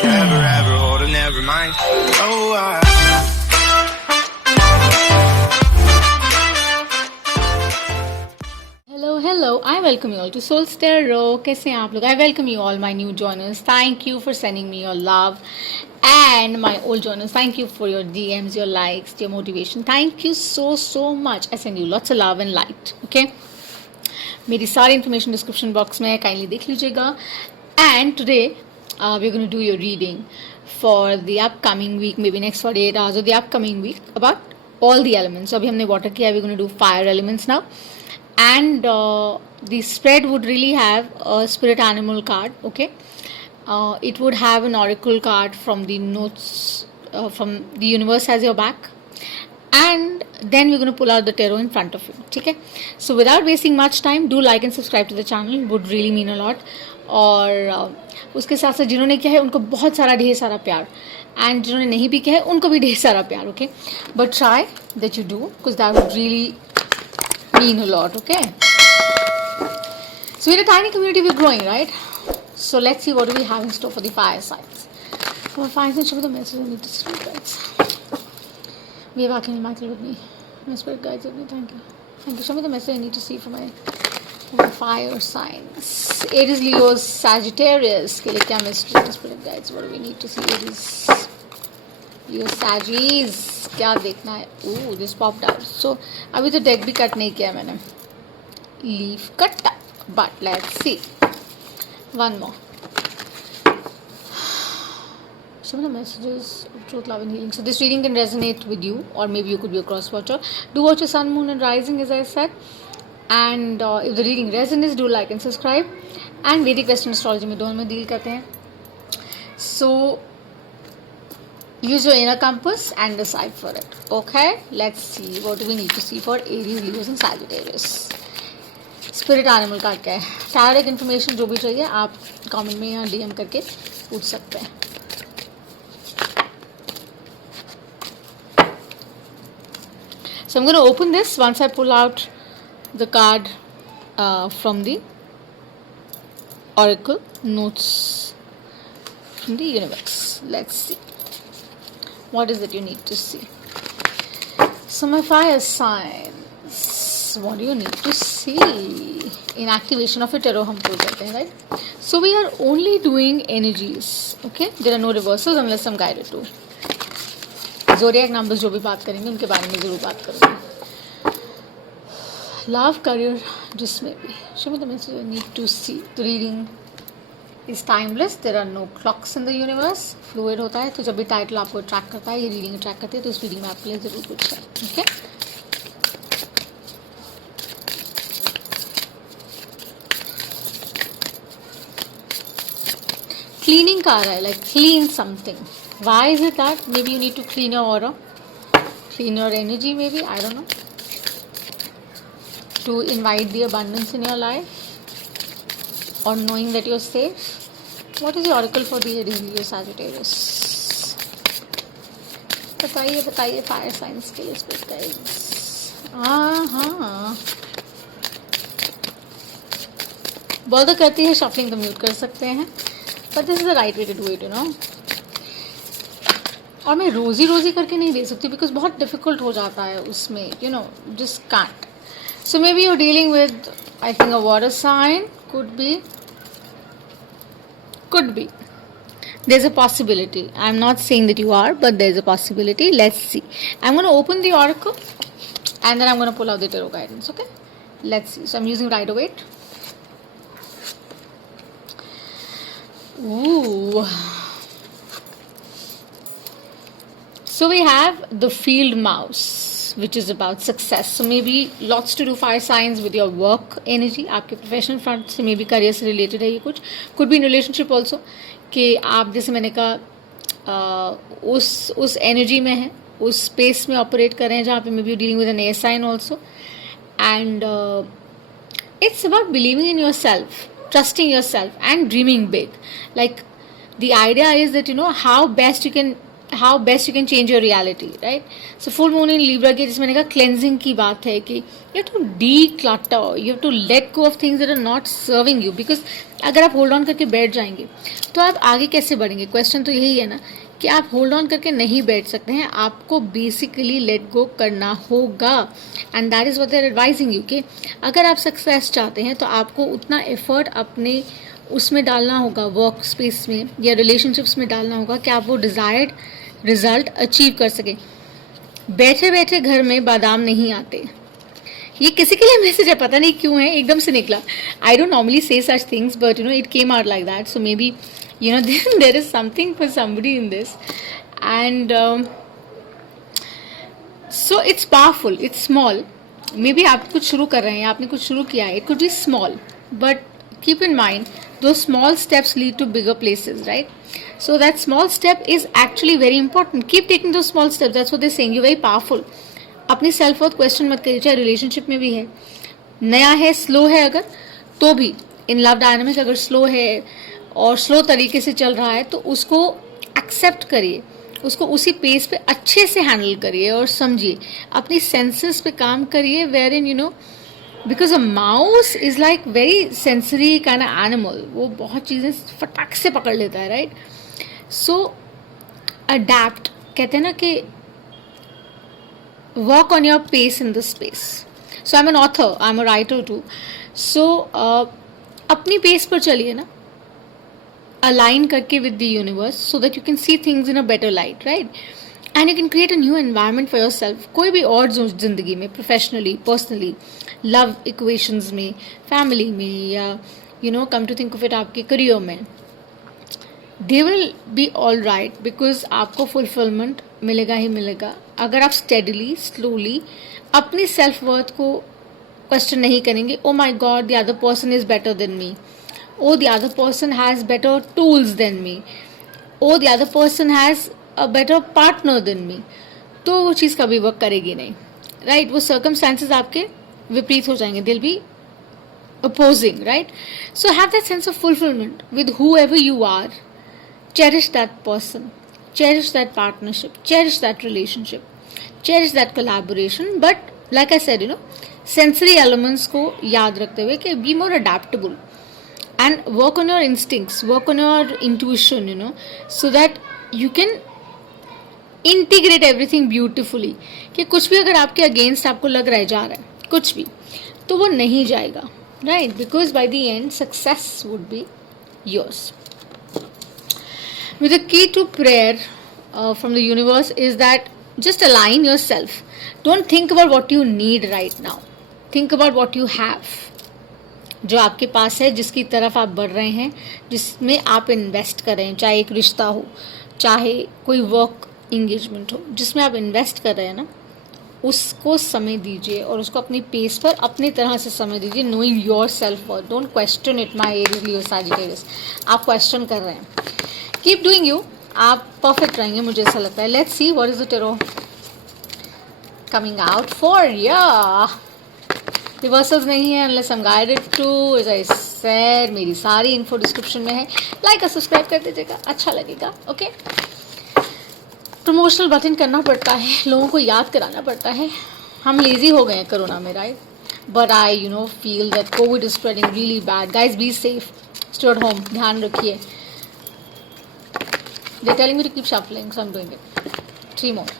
forever, ever hold a never mind. Oh, Hello, I welcome you all to Soul Tarot. कैसे हैं आप लोग? I welcome you all my new joiners. Thank you for sending me your love, and my old joiners, thank you for your DMs, your likes, your motivation. Thank you so much. I send you lots of love and light. Okay? मेरी सारी information description box में है, kindly देख लीजिएगा. And today we're going to do your reading for the upcoming week, maybe next 48 hours or the upcoming week, about all the elements. So अभी हमने water किया, we're going to do fire elements now. And the spread would really have a spirit animal card. Okay, it would have an oracle card from the notes from the universe as your back, and then we're going to pull out the tarot in front of you. Okay, so without wasting much time, do like and subscribe to the channel. It would really mean a lot. और उसके साथ साथ जिन्होंने किया है उनको बहुत सारा ढेर सारा प्यार, एंड जिन्होंने नहीं भी किया है उनको भी ढेर सारा प्यार. Okay, but try that you do, because that would really mean a lot. Okay, so we're a tiny community, we're growing, right? So let's see what do we have in store for the fire signs. For fire signs, show me the message I need to see, guys. We have Archangel Michael with me, my spirit guides with me. Thank you. Show me the message I need to see for my fire signs. Aries, Leos, Sagittarius के लिए क्या message spirit guides? What do we need to see? Aries, Leo, Sagittarius, क्या देखना है? Ooh, this popped out. So अभी तो deck भी कट नहीं किया मैंने. Leaf cut, but let's see. One more. Some of the messages of truth, love, and healing. So this reading can resonate with you, or maybe you could be a cross watcher. Do watch your sun, moon, and rising, as I said. And if the reading resonates, do like and subscribe. And Vedic Western astrology में दोनों में deal करते हैं. So use your inner compass and decipher it. Okay, let's see what do we need to see for Aries, Leos and Sagittarius. Spirit animal का क्या है? Tarot information जो भी चाहिए आप comment में या DM करके पूछ सकते हैं. So I'm going to open this once I pull out the card from the oracle notes from the universe. Let's see. What is it you need to see? So my fire signs, what do you need to see in activation of a tarot? हम pull करते हैं, right? So we are only doing energies. Okay, there are no reversals unless I'm guided to. Zodiac numbers जो भी बात करेंगे उनके बारे में जरूर बात करेंगे. Love, career, जिसमें भी. Show me the message I need to see. The reading is timeless. There are no clocks in the universe. Fluid होता है, तो जब भी टाइटल आपको अट्रैक्ट करता है, ये रीडिंग अट्रैक्ट करती है, तो इस रीडिंग में आपके लिए जरूर कुछ है. ओके, क्लीनिंग का आ रहा है, like clean something. Why is it that? Maybe you need to clean your aura, clean your energy, maybe, I don't know, to invite the abundance in your life, or knowing that you're safe. What is the oracle for the Aries, Leo, Sagittarius? बताइए fire science के लिए spirit guides. हाँ, बॉदर करती है शफलिंग तो म्यूट कर सकते हैं, but this is the right way to do it, you know. और मैं रोजी करके नहीं दे सकती बिकॉज बहुत डिफिकल्ट हो जाता है उसमें, you know, just can't. So maybe you dealing with, I think, a water sign. Could be. There's a possibility. I'm not saying that you are, but there's a possibility. Let's see. I'm going to open the oracle and then I'm going to pull out the tarot guidance. Okay? Let's see. So I'm using Rider-Waite. Ooh. So we have the field mouse, which is about success. So maybe lots to do fire signs with your work energy. आपके professional front से maybe career से related है ये कुछ. Could be in relationship also. कि आप जैसे मैंने कहा उस energy में है, उस space में operate कर रहे हैं जहाँ पे maybe you're dealing with an air sign also. And it's about believing in yourself, trusting yourself and dreaming big. Like the idea is that, you know, how best you can how best you can change your reality, right. So full moon in Libra की जिसमें मैंने कहा cleansing की बात है कि you have to declutter, you have to let go of things that are not serving you. Because अगर आप होल्ड ऑन करके बैठ जाएंगे तो आप आगे कैसे बढ़ेंगे. क्वेश्चन तो यही है ना कि आप होल्ड ऑन करके नहीं बैठ सकते हैं, आपको बेसिकली लेट गो करना होगा. And that is what they are advising you कि अगर आप सक्सेस चाहते हैं तो आपको उतना एफर्ट अपने उसमें डालना होगा, वर्क स्पेस में या रिलेशनशिप्स में डालना होगा कि आप वो डिज़ायर्ड रिजल्ट अचीव कर सके. बैठे बैठे घर में बादाम नहीं आते. ये किसी के लिए मैसेज है, पता नहीं क्यों है, एकदम से निकला. आई don't normally say such things but you know it came out like that. So maybe you know there is something for somebody in this. And so it's powerful, it's small. Maybe आप कुछ शुरू कर रहे हैं, आपने कुछ शुरू किया है, it could be small but keep in mind those small steps lead to bigger places, right? So that small step is actually very important. Keep taking those small steps. That's what they're saying. You're very powerful. अपनी self worth question मत करिए, चाहे रिलेशनशिप में भी है, नया है, स्लो है, अगर तो भी इन लव डायनामिक अगर स्लो है और स्लो तरीके से चल रहा है तो उसको एक्सेप्ट करिए, उसको उसी पेस पे अच्छे से हैंडल करिए और समझिए, अपनी सेंसेस पे काम करिए. Where in you know because a mouse is like very sensory kind of animal, वो बहुत चीज़ें फटाक से पकड़ लेता है, राइट. सो अडैप्ट कहते हैं ना कि work on your pace in the space. So I am an author, I am a writer too. सो अपनी पेस पर चलिए ना, अलाइन करके with the universe so that you can see things in a better light, right. And you can create a new environment for yourself. कोई भी और जिंदगी में, प्रोफेशनली, पर्सनली, लव इक्वेशंस में, फैमिली में, या you know come to think of it आपके career में, they will be all right. Because आपको फुलफिलमेंट मिलेगा ही मिलेगा अगर आप स्टेडली, स्लोली अपनी सेल्फ वर्थ को क्वेश्चन नहीं करेंगे. Oh my God, the other person is better than me. Oh the other person has better tools than me. Oh the other person has a better partner than me. तो वो चीज़ कभी वर्क करेगी नहीं, राइट. वो सर्कमस्टांसेस आपके विपरीत हो जाएंगे, दिल B opposing, right? So have that sense of fulfillment with whoever you are. Cherish that person, cherish that partnership, cherish that relationship, cherish that collaboration. But like I said, you know, sensory elements को याद रखते हुए कि be more adaptable and work on your instincts, work on your intuition, you know, so that you can integrate everything beautifully. कि कुछ भी अगर आपके against आपको लग रहा है, जा रहा है कुछ भी, तो वो नहीं जाएगा, right? Because by the end success would be yours. With the key to prayer from the universe is that just align yourself. Don't think about what you need right now. Think about what you have. जो आपके पास है, जिसकी तरफ आप बढ़ रहे हैं, जिसमें आप इन्वेस्ट कर रहे हैं, चाहे एक रिश्ता हो, चाहे कोई वर्क इंगेजमेंट हो, जिसमें आप इन्वेस्ट कर रहे हैं ना, उसको समय दीजिए और उसको अपनी पेस पर अपनी तरह से समय दीजिए. Knowing your self worth. Don't question it. My Aries Leo Sagittarius, आप क्वेश्चन कर रहे हैं. Keep doing you. आप परफेक्ट रहेंगे, मुझे ऐसा लगता है. Let's see what is the tarot coming out for. या रिवर्सल्स नहीं है unless I am guided to. As I said, मेरी सारी इन्फो डिस्क्रिप्शन में है. लाइक और सब्सक्राइब कर दीजिएगा, अच्छा लगेगा. ओके, प्रमोशनल बटन करना पड़ता है, लोगों को याद कराना पड़ता है. हम लेजी हो गए हैं कोरोना में, right. But I you know feel that covid is spreading really bad. Guys be safe, stay at home, ध्यान रखिए. They are telling me to keep shuffling, so I am doing it. 3 more.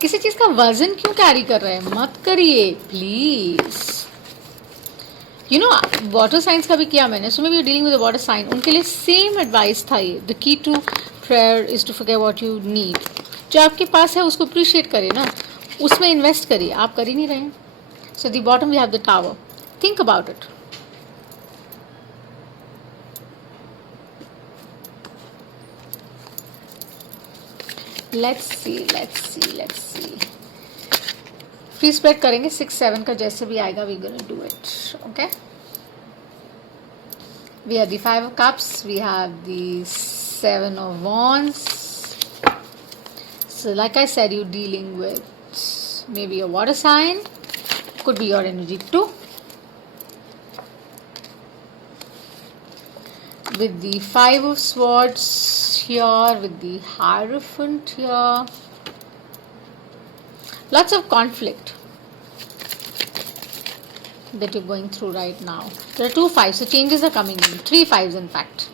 किसी चीज का वजन क्यों कैरी कर रहे हैं, मत करिए please. You know water science का भी किया मैंने. So maybe dealing with the water sign, उनके लिए सेम एडवाइस था ये. The key to prayer is to forget what you need. जो आपके पास है उसको अप्रिशिएट करिए ना, उसमें इन्वेस्ट करिए. आप कर ही नहीं रहे हैं. So the bottom we have the tower. Think about it. Let's see free spread करेंगे. 6-7 का जैसे भी आएगा, we gonna do it. Okay, we have the 5 of cups, we have the 7 of wands. So like I said, you're dealing with maybe a water sign, could be your energy too. with the Five of Swords here, with the Hierophant here. Lots of conflict that you're going through right now. There are 2 fives, so changes are coming in. 3 fives in fact.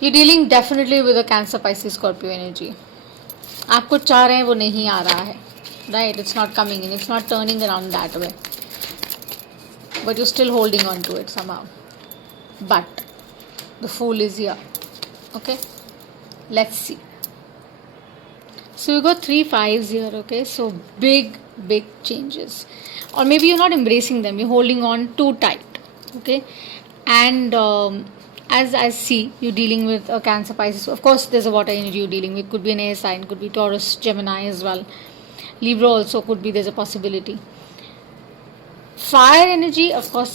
You're dealing definitely with a Cancer, Pisces, Scorpio energy. आप कुछ चाह रहे हैं वो नहीं आ रहा है. Right? It's not coming in. It's not turning around that way. But you're still holding on to it somehow. But the Fool is here. Okay? Let's see. So we got 3 fives here. Okay? So big changes. Or maybe you're not embracing them. You're holding on too tight. Okay? And as I see, you're dealing with a Cancer, Pisces. Of course, there's a water energy you're dealing with. Could be an air sign. Could be Taurus, Gemini as well. Libra also could be. There's a possibility. Fire energy, of course,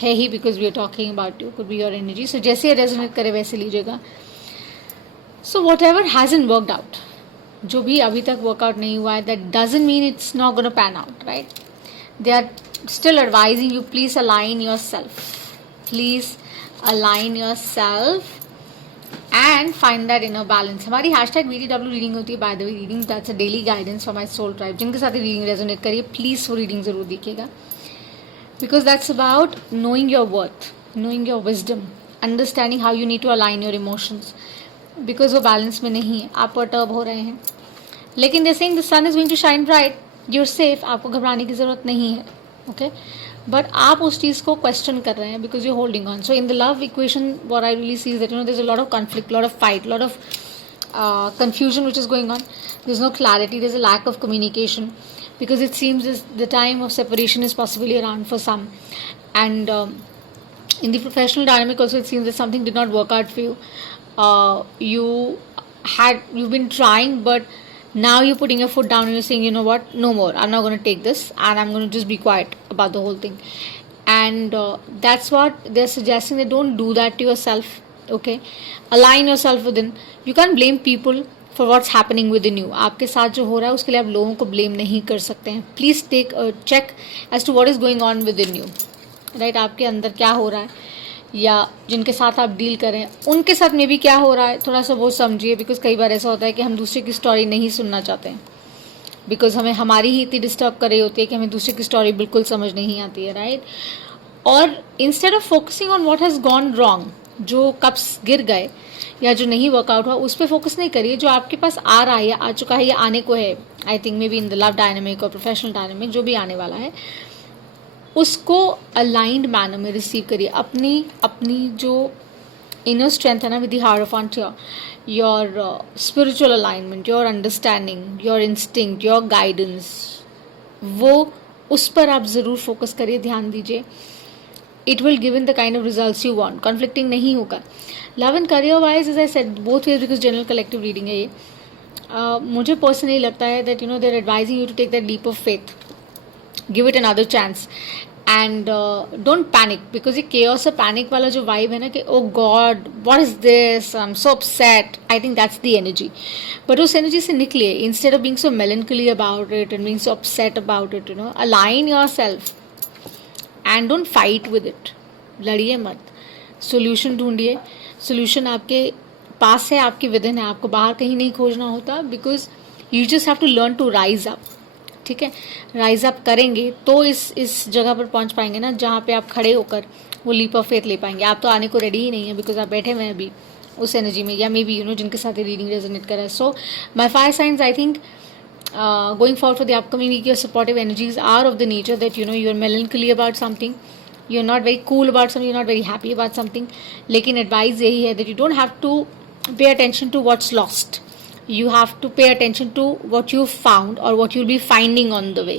है ही, because we are talking about you. Could be your energy. So जैसे resonate करे वैसे लीजिएगा. So whatever hasn't worked out, जो भी अभी तक workout नहीं हुआ है, that doesn't mean it's not going to pan out, right? They are still advising you, please align yourself. Please align yourself and find that inner balance. हमारी hashtag BTW reading होती है, by the way, reading, that's a daily guidance for my soul tribe. जिनके साथ reading resonate करिए, please वो reading ज़रूर देखिएगा. Because that's about knowing your worth, knowing your wisdom, understanding how you need to align your emotions. Because वो balance में नहीं है, आप perturb हो रहे हैं. लेकिन they're saying the sun is going to shine bright, you're safe, आपको घबराने की ज़रूरत नहीं है. Okay? But आप उस चीज़ को question कर रहे हैं because you're holding on. So in the love equation, what I really see is that, there's a lot of conflict, lot of fight, lot of confusion which is going on. There's no clarity, there's a lack of communication. Because it seems as the time of separation is possibly around for some. And in the professional dynamic also, it seems that something did not work out for you. You've been trying, but now you're putting your foot down and you're saying, you know what, no more, I'm not going to take this, and I'm going to just be quiet about the whole thing. And that's what they're suggesting, that don't do that to yourself. Okay, align yourself within. You can't blame people for what's happening within you. आपके साथ जो हो रहा है उसके लिए आप लोगों को blame नहीं कर सकते हैं. Please take a check as to what is going on within you. Right? आपके अंदर क्या हो रहा है, या जिनके साथ आप डील करें उनके साथ में भी क्या हो रहा है, थोड़ा सा वो समझिए. बिकॉज कई बार ऐसा होता है कि हम दूसरे की स्टोरी नहीं सुनना चाहते हैं, बिकॉज हमें हमारी ही इतनी डिस्टर्ब कर रही होती है कि हमें दूसरे की स्टोरी बिल्कुल समझ नहीं आती है. राइट? और instead of focusing on what has gone wrong, जो कप्स गिर गए या जो नहीं वर्कआउट हुआ, उस पर फोकस नहीं करिए. जो आपके पास आ रहा है या आ चुका है या आने को है, I think may be in the love dynamic और प्रोफेशनल डायनेमिक, जो भी आने वाला है, उसको अलाइंड मैनर में रिसीव करिए. अपनी जो इनर स्ट्रेंथ है ना, with the hierophant, your spiritual alignment, your understanding, your instinct, your guidance, वो उस पर आप ज़रूर फोकस करिए, ध्यान दीजिए. It will give in the kind of results you want. Conflicting नहीं होगा. Love and career wise, as I said, both ways, because general collective reading है ये. मुझे पर्सनली लगता है that they are advising you to take that leap of faith, give it another chance, and don't panic. Because ये chaos और panic वाला जो vibe है ना, कि oh God what is this, I am so upset, I think that's the energy. But उस energy से निकलिए, instead of being so melancholy about it and being so upset about it, align yourself and don't fight with it. लड़िए मत, solution ढूंढिए. सोल्यूशन आपके पास है, आपके विदिन है, आपको बाहर कहीं नहीं खोजना होता. Because you just have to learn to rise up. ठीक है? राइज अप करेंगे तो इस जगह पर पहुंच पाएंगे ना, जहाँ पे आप खड़े होकर वो लीप ऑफ फेथ ले पाएंगे. आप तो आने को रेडी ही नहीं है, बिकॉज आप बैठे हुए हैं अभी उस एनर्जी में, या मे बी जिनके साथ रीडिंग रेजोनेट कर रहा है. So my fire science, I think going forward for the upcoming week, your supportive energies are of the nature that you're melancholy about something, you're not very cool about something, you're not very happy about something. लेकिन advice यही है that you don't have to pay attention to what's lost. You have to pay attention to what you found or what you'll be finding on the way.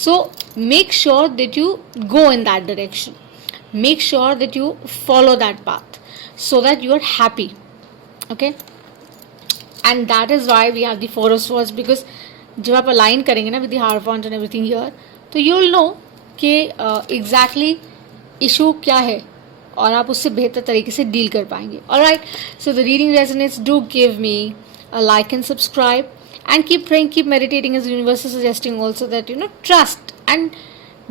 So make sure that you go in that direction. Make sure that you follow that path so that you are happy. Okay? And that is why we have the Four of Swords, because जब आप अलाइन करेंगे ना with the hierophant and everything here, तो you will know कि exactly issue क्या है और आप उससे बेहतर तरीके से डील कर पाएंगे. Alright, so the reading resonates. Do give me a like and subscribe, and keep praying, keep meditating, as the universe is suggesting also, that trust and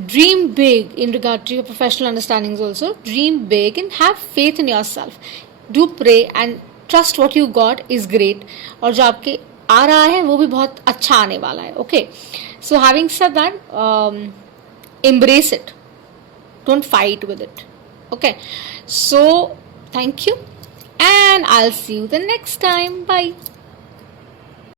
dream big in regard to your professional understandings. Also dream big and have faith in yourself. Do pray and trust what you got is great, और जो आपके आ रहा है वो भी बहुत अच्छा आने वाला है. Okay, so having said that, embrace it, don't fight with it. Okay, so thank you and I'll see you the next time. Bye.